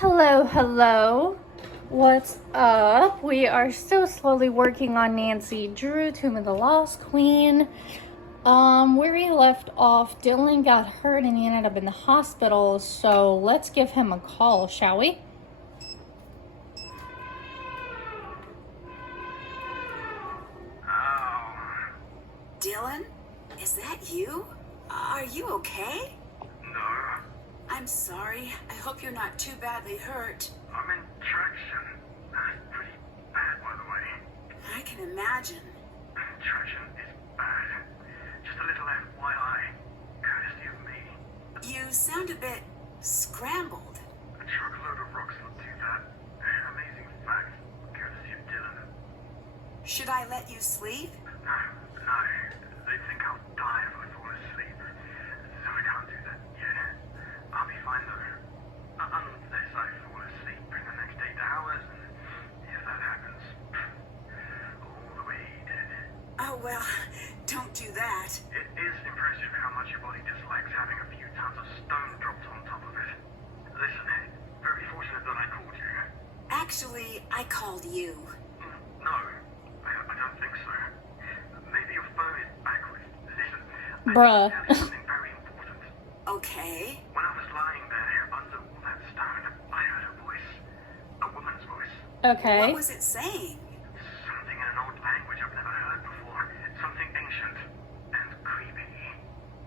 Hello, hello. What's up? We are still slowly working on Nancy Drew, Tomb of the Lost Queen. Where we left off, Dylan got hurt and he ended up in the hospital, so let's give him a call, shall we? Dylan? Is that you? Are you okay? No, I'm sorry. I hope you're not too badly hurt. I'm in traction. Pretty bad, by the way. I can imagine. Traction is bad. Just a little FYI, courtesy of me. You sound a bit scrambled. A truckload of rocks will do that. Amazing fact, courtesy of Dylan. Should I let you sleep? No, they think I'll die if I fall asleep. So I can't do that yet. I'll be fine though. Unless I fall asleep in the next 8 hours, and if that happens, all the way dead. Oh, well, don't do that. It is impressive how much your body dislikes having a few tons of stone dropped on top of it. Listen, very fortunate that I called you. Actually, I called you. No, I don't think so. Maybe your phone is backwards. Listen, Bruh. I need to tell you something very important. Okay. When I was lying there under all that stone, I heard a voice. A woman's voice. Okay. What was it saying? Something in an old language I've never heard before. Something ancient and creepy.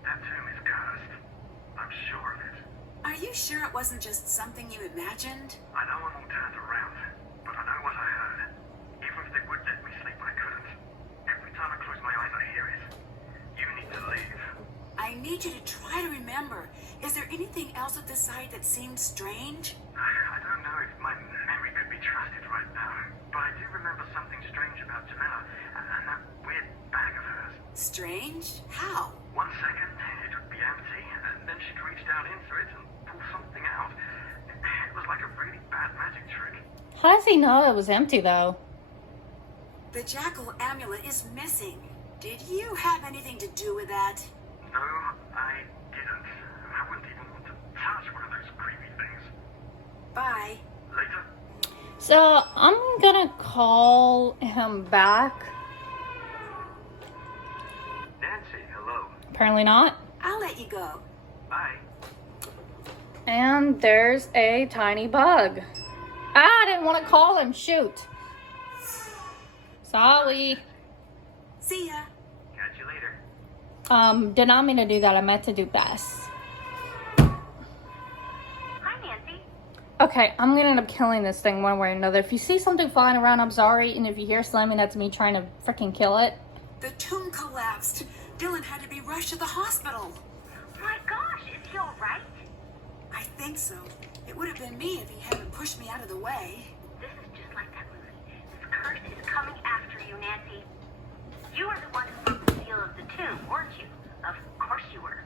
That tomb is cursed. I'm sure of it. Are you sure it wasn't just something you imagined? I know I'm all turned around, but I know what I heard. Even if they would let me sleep, I couldn't. Every time I close my eyes, I hear it. You need to leave. I need you to try to remember. Is there anything else at the site that seems strange? I don't know if my memory could be trusted right now, but I do remember something strange about Jamila and that weird bag of hers. Strange? How? 1 second, it would be empty, and then she'd reach down into it and pull something out. It was like a really bad magic trick. How does he know it was empty though? The jackal amulet is missing. Did you have anything to do with that? No, I didn't. I wouldn't even want to touch one of those creepy things. Bye. Later. So I'm gonna call him back. Nancy, hello. Apparently not. I'll let you go. Bye. And there's a tiny bug. I didn't want to call him. Shoot. Sorry. See ya. Catch you later. Did not mean to do that. I meant to do this. Hi, Nancy. Okay, I'm gonna end up killing this thing one way or another. If you see something flying around, I'm sorry. And if you hear slamming, that's me trying to freaking kill it. The tomb collapsed. Dylan had to be rushed to the hospital. My gosh, is he all right? I think so. It would have been me if he hadn't pushed me out of the way. This is just like that movie. This curse is coming after you, Nancy. You were the one who broke the seal of the tomb, weren't you? Of course you were.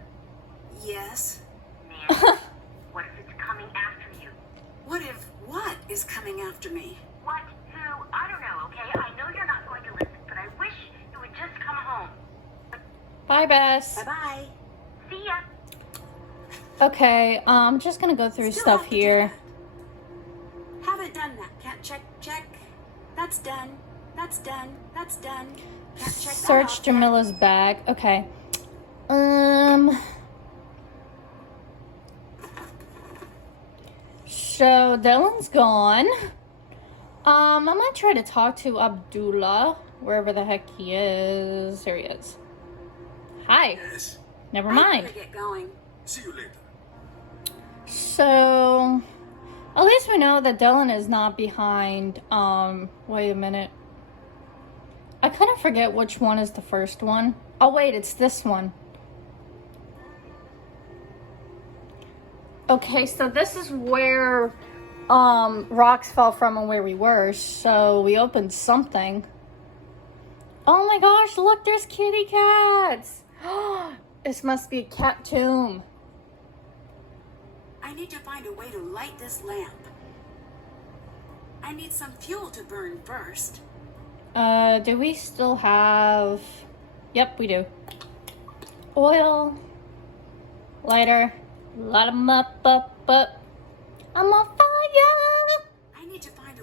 Yes. Nancy, what if it's coming after you? What if what is coming after me? What? Who? I don't know, okay? I know you're not going to listen, but I wish you would just come home. Bye, Bess. Bye-bye. See ya. Okay, I'm just gonna go through Still stuff have to do here. that. Haven't done that. Can't check. That's done. That's done. That's done. Can't check that Search off yet. Jamila's bag. Okay. So Dylan's gone. I'm gonna try to talk to Abdullah, wherever the heck he is. There he is. Hi. Yes. Never I mind. better get going. See you later. So, at least we know that Dylan is not behind, wait a minute. I kind of forget which one is the first one. Oh wait, it's this one. Okay, so this is where, rocks fell from and where we were, so we opened something. Oh my gosh, look, there's kitty cats! This must be a cat tomb. I need to find a way to light this lamp. I need some fuel to burn first. Do we still have... Yep, we do. Oil. Lighter. Light 'em up. I'm on fire!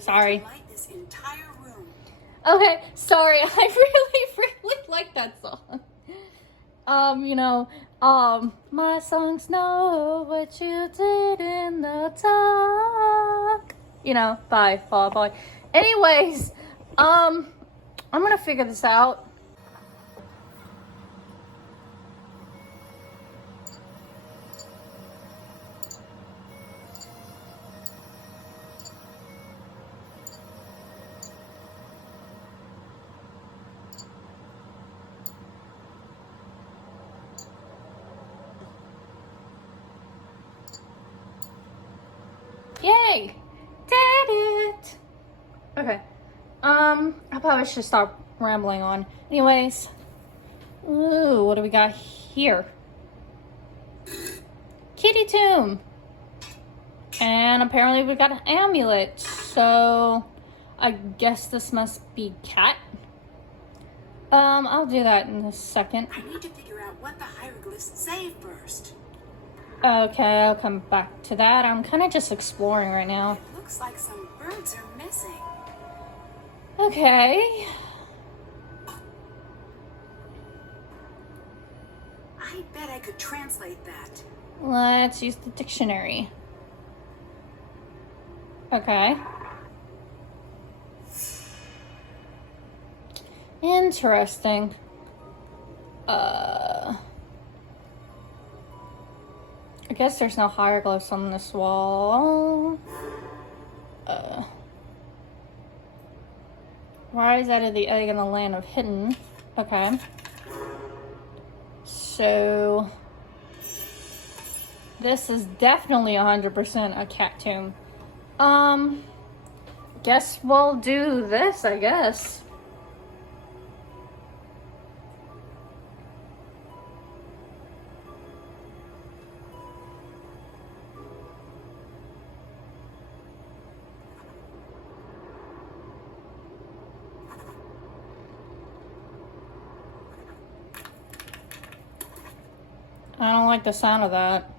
Sorry. to light this entire room. Okay, sorry. I really like that song. You know, my songs know what you did in the dark. You know, by Fall Out Boy. Anyways, I'm gonna figure this out. Yay! Did it! Okay. I probably should stop rambling on. Anyways. Ooh, what do we got here? Kitty tomb. And apparently we got an amulet. So I guess this must be cat. I'll do that in a second. I need to figure out what the hieroglyphs say first. Okay, I'll come back to that. I'm kind of just exploring right now. It looks like some birds are missing. Okay. I bet I could translate that. Let's use the dictionary. Okay. Interesting. I guess there's no hieroglyphs on this wall. Rise out of the egg in the land of hidden. Okay. So this is definitely 100% a cat tomb. Guess we'll do this, I guess. I don't like the sound of that.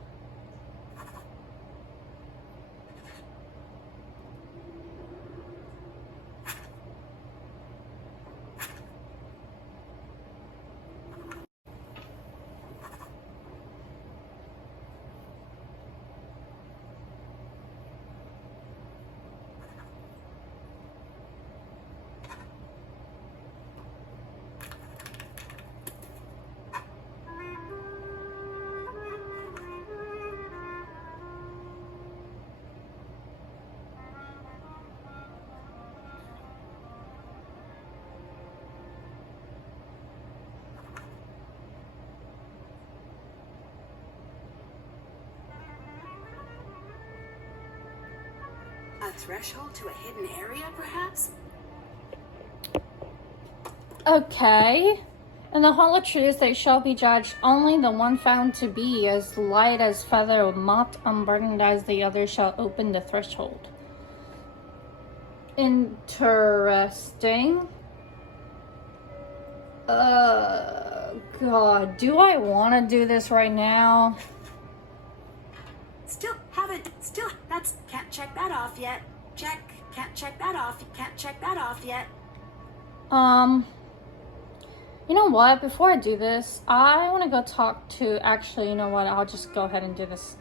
A threshold to a hidden area, perhaps? Okay. In the Hall of Truth, they shall be judged. Only the one found to be as light as feather, mocked, unburdened as the other, shall open the threshold. Interesting. God, do I want to do this right now? Can't check that off yet. Check, can't check that off, can't check that off yet. You know what? Before I do this, I want to go talk to, actually, you know what? I'll just go ahead and do this.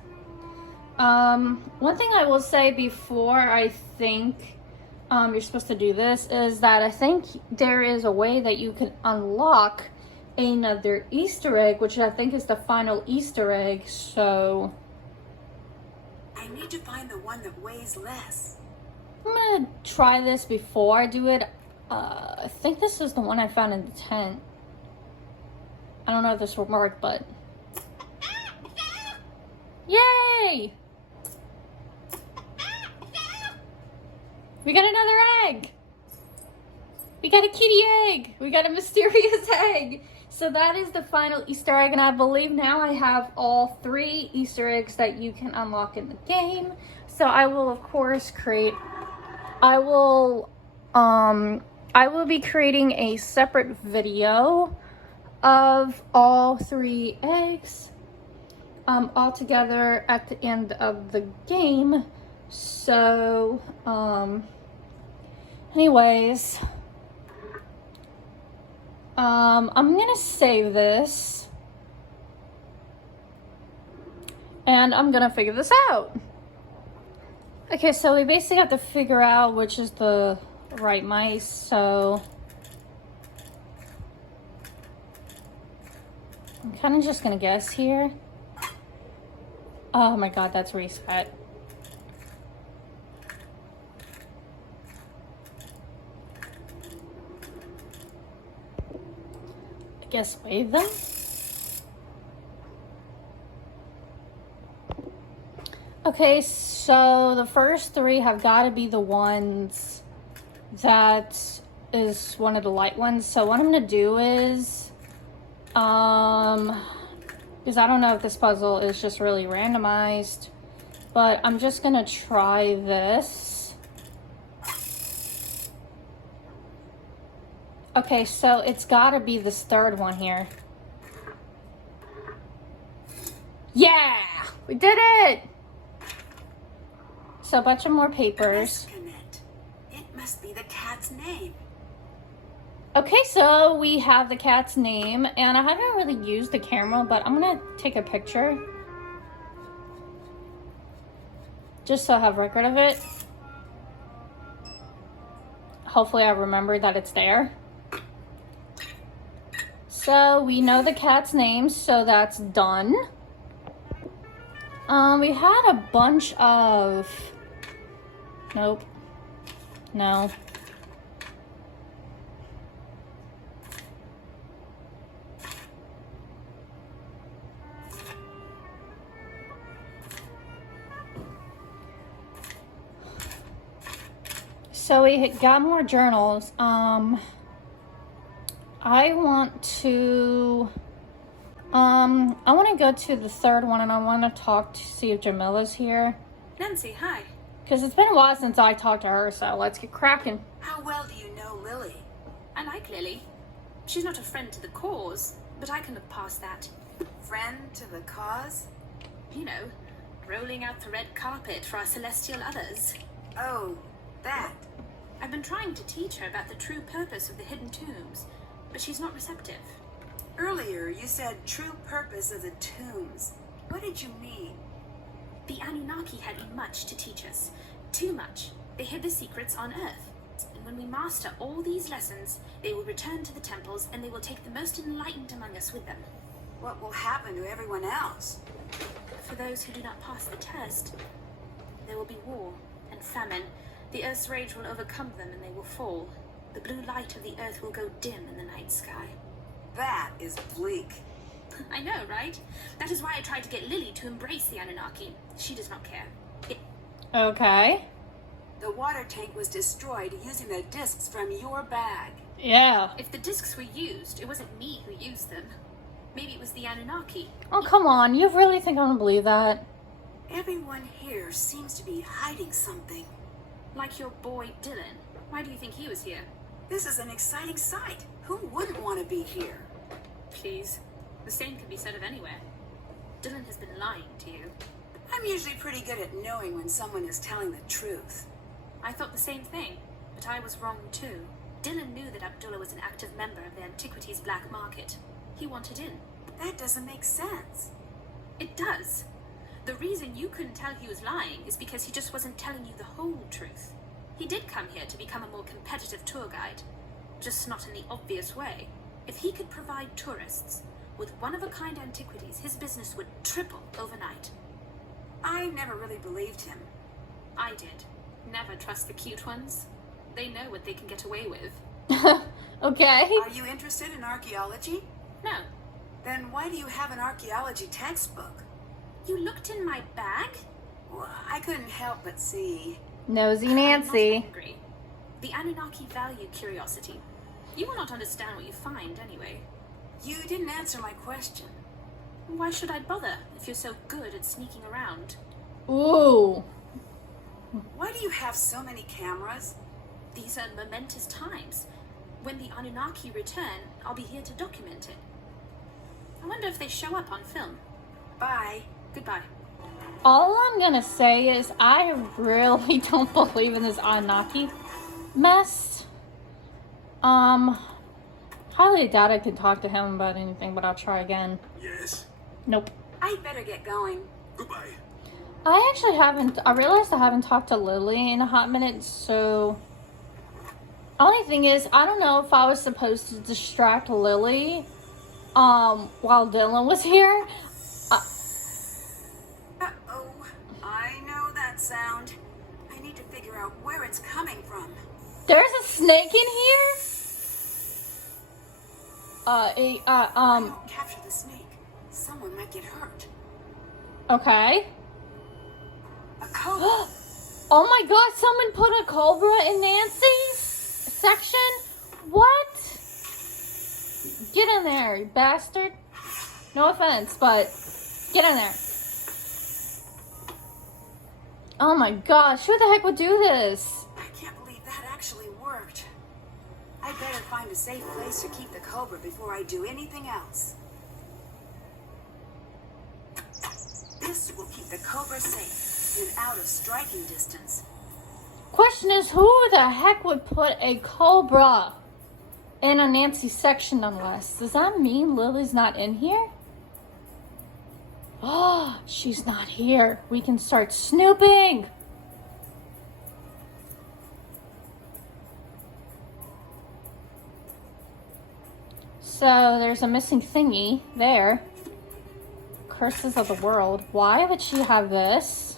One thing I will say before I think you're supposed to do this is that I think there is a way that you can unlock another Easter egg, which I think is the final Easter egg, so I need to find the one that weighs less. I'm gonna try this before I do it. I think this is the one I found in the tent. I don't know if this will work, but yay! We got another egg! We got a kitty egg! We got a mysterious egg! So that is the final Easter egg, and I believe now I have all 3 Easter eggs that you can unlock in the game. So I will, of course, I will be creating a separate video of all 3 eggs all together at the end of the game. So Anyways, I'm gonna save this and I'm gonna figure this out. Okay, so we basically have to figure out which is the right mice, so I'm kind of just gonna guess here. Oh my god, that's reset. I guess wave them. Okay, so the first three have got to be the ones that is one of the light ones. So what I'm gonna do is, because I don't know if this puzzle is just really randomized, but I'm just gonna try this. Okay, so it's got to be this third one here. Yeah, we did it. So a bunch of more papers. It must be the cat's name. Okay, so we have the cat's name, and I haven't really used the camera, but I'm gonna take a picture just so I have record of it. Hopefully I remember that it's there. So we know the cat's name, so that's done. We had a bunch of... Nope. No. So we got more journals. I want to go to the third one, and I want to talk to see if Jamila's here. Nancy, hi. Because it's been a while since I talked to her, so let's get cracking. How well do you know Lily? I like Lily. She's not a friend to the cause, but I can look past that. Friend to the cause? You know, rolling out the red carpet for our celestial others. Oh, that. I've been trying to teach her about the true purpose of the hidden tombs, but she's not receptive. Earlier, you said true purpose of the tombs. What did you mean? The Anunnaki had much to teach us. Too much. They hid the secrets on Earth. And when we master all these lessons, they will return to the temples, and they will take the most enlightened among us with them. What will happen to everyone else? For those who do not pass the test, there will be war and famine. The Earth's rage will overcome them, and they will fall. The blue light of the Earth will go dim in the night sky. That is bleak. I know, right? That is why I tried to get Lily to embrace the Anunnaki. She does not care. Okay. The water tank was destroyed using the discs from your bag. Yeah. If the discs were used, it wasn't me who used them. Maybe it was the Anunnaki. Oh, come on. You really think I'm gonna believe that? Everyone here seems to be hiding something. Like your boy, Dylan. Why do you think he was here? This is an exciting sight. Who wouldn't want to be here? Please. The same could be said of anywhere. Dylan has been lying to you. I'm usually pretty good at knowing when someone is telling the truth. I thought the same thing, but I was wrong too. Dylan knew that Abdullah was an active member of the antiquities black market. He wanted in. That doesn't make sense. It does. The reason you couldn't tell he was lying is because he just wasn't telling you the whole truth. He did come here to become a more competitive tour guide, just not in the obvious way. If he could provide tourists with one-of-a-kind antiquities, his business would triple overnight. I never really believed him. I did. Never trust the cute ones. They know what they can get away with. Okay. Are you interested in archaeology? No. Then why do you have an archaeology textbook? You looked in my bag? Well, I couldn't help but see. Nosy Nancy. I'm not angry. The Anunnaki value curiosity. You will not understand what you find anyway. You didn't answer my question. Why should I bother if you're so good at sneaking around? Ooh. Why do you have so many cameras? These are momentous times. When the Anunnaki return, I'll be here to document it. I wonder if they show up on film. Bye. Goodbye. All I'm gonna say is I really don't believe in this Anunnaki. mess. Highly doubt I can talk to him about anything, but I'll try again. Yes. Nope. I better get going. Goodbye. I realized I haven't talked to Lily in a hot minute, so... Only thing is, I don't know if I was supposed to distract Lily, while Dylan was here. Uh-oh. I know that sound. I need to figure out where it's coming from. There's a snake in here? If I don't capture the snake, someone might get hurt. Okay. A cobra. Oh my god, someone put a Cobra in Nancy's section? What? Get in there, you bastard. No offense, but get in there. Oh my gosh, who the heck would do this? I can't believe that actually worked. I better find a safe place to keep the cobra before I do anything else. This will keep the cobra safe and out of striking distance. Question is, who the heck would put a Cobra in a Nancy section unless? Does that mean Lily's not in here? Oh, she's not here. We can start snooping. So there's a missing thingy there. Curses of the world. Why would she have this?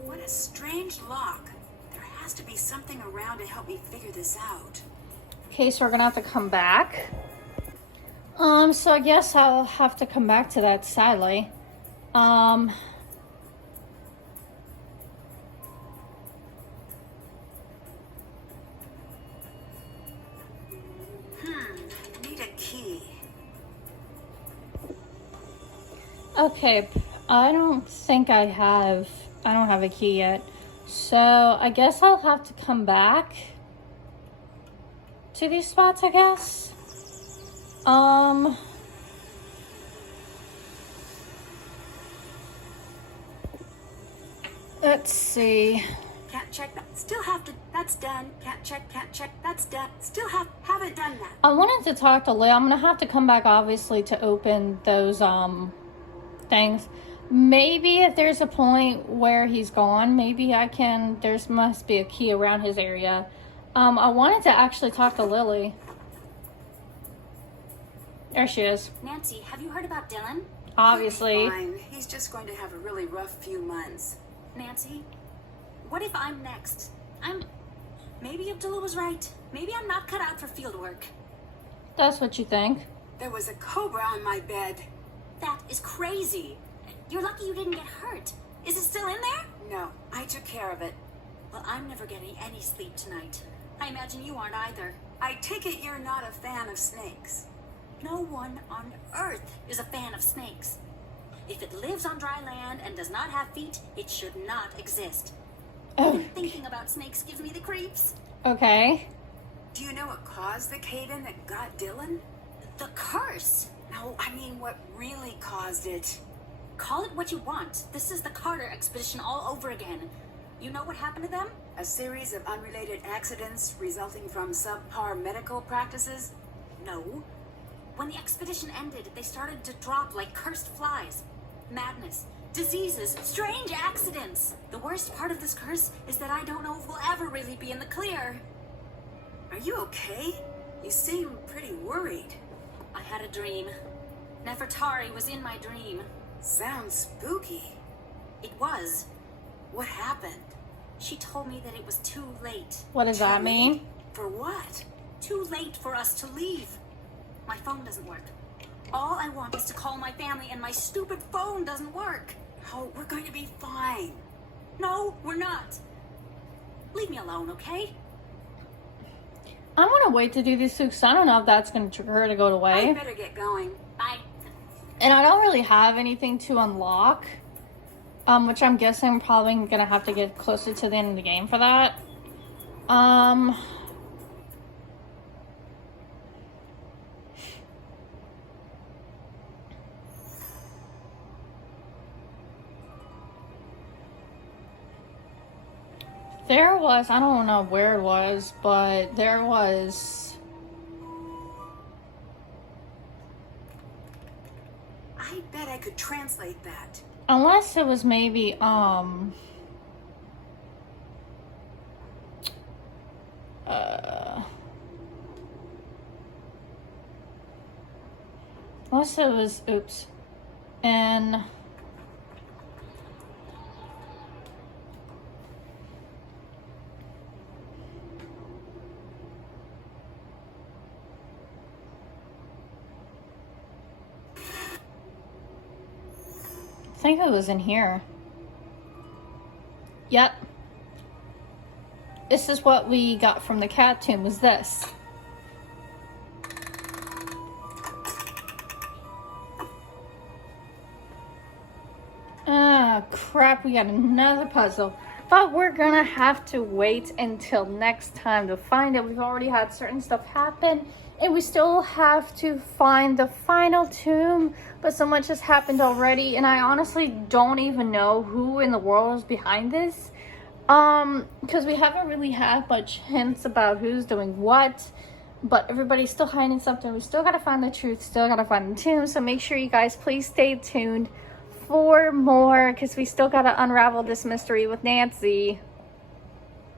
What a strange lock. There has to be something around to help me figure this out. Okay, so we're gonna have to come back. So I guess I'll have to come back to that, sadly. Need a key. Okay, I don't have a key yet. So I guess I'll have to come back to these spots, I guess. Let's see. Can't check that. Still have to. That's done. Can't check. That's done. Still haven't done that. I wanted to talk to Leah. I'm gonna have to come back, obviously, to open those things. Maybe if there's a point where he's gone, maybe I can. Must be a key around his area. I wanted to actually talk to Lily. There she is. Nancy, have you heard about Dylan? Obviously. Fine. He's just going to have a really rough few months. Nancy, what if I'm next? Maybe Abdullah was right. Maybe I'm not cut out for field work. That's what you think. There was a cobra on my bed. That is crazy. You're lucky you didn't get hurt. Is it still in there? No, I took care of it. Well, I'm never getting any sleep tonight. I imagine you aren't either. I take it you're not a fan of snakes. No one on Earth is a fan of snakes. If it lives on dry land and does not have feet, it should not exist. Even thinking about snakes gives me the creeps. Okay. Do you know what caused the cave-in that got Dylan? The curse! No, I mean what really caused it. Call it what you want. This is the Carter expedition all over again. You know what happened to them? A series of unrelated accidents resulting from subpar medical practices? No. When the expedition ended, they started to drop like cursed flies. Madness, diseases, strange accidents. The worst part of this curse is that I don't know if we'll ever really be in the clear. Are you okay? You seem pretty worried. I had a dream. Nefertari was in my dream. Sounds spooky. It was. What happened? She told me that it was too late. What does that mean? For what? Too late for us to leave. My phone doesn't work. All I want is to call my family, and my stupid phone doesn't work. Oh, we're going to be fine. No, we're not. Leave me alone, okay? I'm gonna wait to do this too, because I don't know if that's gonna trigger her to go away. I better get going. Bye. And I don't really have anything to unlock. Which I'm guessing I'm probably gonna have to get closer to the end of the game for that. There was, I don't know where it was, but there was... I bet I could translate that. Unless it was maybe, unless it was, oops, and I think it was in here. Yep. This is what we got from the cat tomb, was this. Ah, crap, we got another puzzle. But we're gonna have to wait until next time to find it. We've already had certain stuff happen, and we still have to find the final tomb, but so much has happened already, and I honestly don't even know who in the world is behind this. Because we haven't really had much hints about who's doing what, but everybody's still hiding something. We still gotta find the truth, still gotta find the tomb, so make sure you guys please stay tuned for more, because we still gotta unravel this mystery with Nancy.